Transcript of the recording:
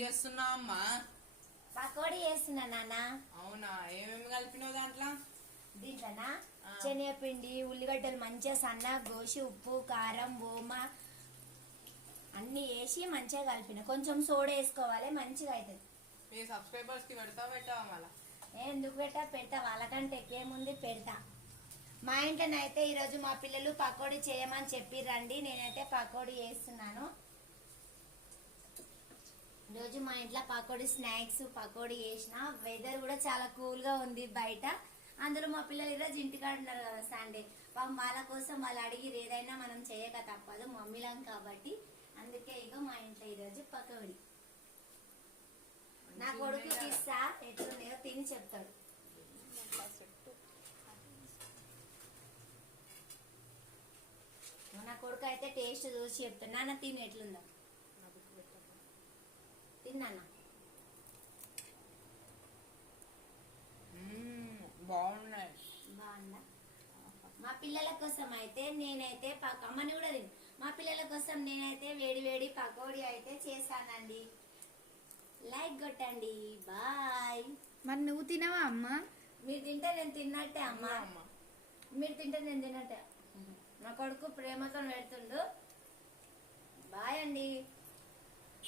చేస్తున్నా అమ్మా? పకోడీ చేస్తున్నా నాన్న. అవునా? ఏమేమి కలిపినావు దాంట్లో? దీంట్లోనా శనగపిండి, ఉల్లిగడ్డలు మంచిగా సన్నగా కోసి, ఉప్పు, కారం, ఓమ అన్ని వేసి మంచిగా కలిపిన. కొంచెం సోడా వేసుకోవాలి, మంచిగా అవుతుంది. మీ సబ్స్క్రైబర్స్ కి పెట్టావా మళ్ళా? ఎందుకు పెడతా వాళ్ళకంటే ఎక్కువేముంది, పెడతా. మా ఇంట్లోనైతే ఈరోజు మా పిల్లలు పకోడీ చేయమని చెప్పిర్రండి. నేనైతే పకోడీ చేస్తున్నాను. రోజు మా ఇంట్లో పకోడీ స్నాక్స్ పకోడీ చేసిన. వెదర్ కూడా చాలా కూల్ గా ఉంది బయట. అందులో మా పిల్లలు ఈరోజు ఇంటికాడ ఉన్నారు కదా సండే. వాళ్ళ కోసం వాళ్ళు అడిగిరు, ఏదైనా మనం చేయక తప్పదు మమ్మీలం కాబట్టి. అందుకే ఇక మా ఇంట్లో ఈరోజు పకోడీ. నా కొడుకుకి ఇస్తా, ఎట్లున్నాయో తిని చెప్తాడు. నా కొడుకు అయితే టేస్ట్ చూసి చెప్తాడు. నాన్న తిని ఎట్లుందో తిన్నానా? బాగున్నాయి. బాగుందా? మా పిల్లల కోసం అయితే నేనైతే అమ్మని కూడా తిని, మా పిల్లల కోసం నేనైతే వేడి వేడి పకోడీ అయితే చేశానండి. లైక్ కొట్టండి. బాయ్. మరి నువ్వు తినవా అమ్మా? మీరు తింటే నేను తిన్నట్టే అమ్మా. మీరు తింటే నేను తిన్నట్టే. నా కొడుకు ప్రేమతో పెడుతుండు. బాయ్ అండి.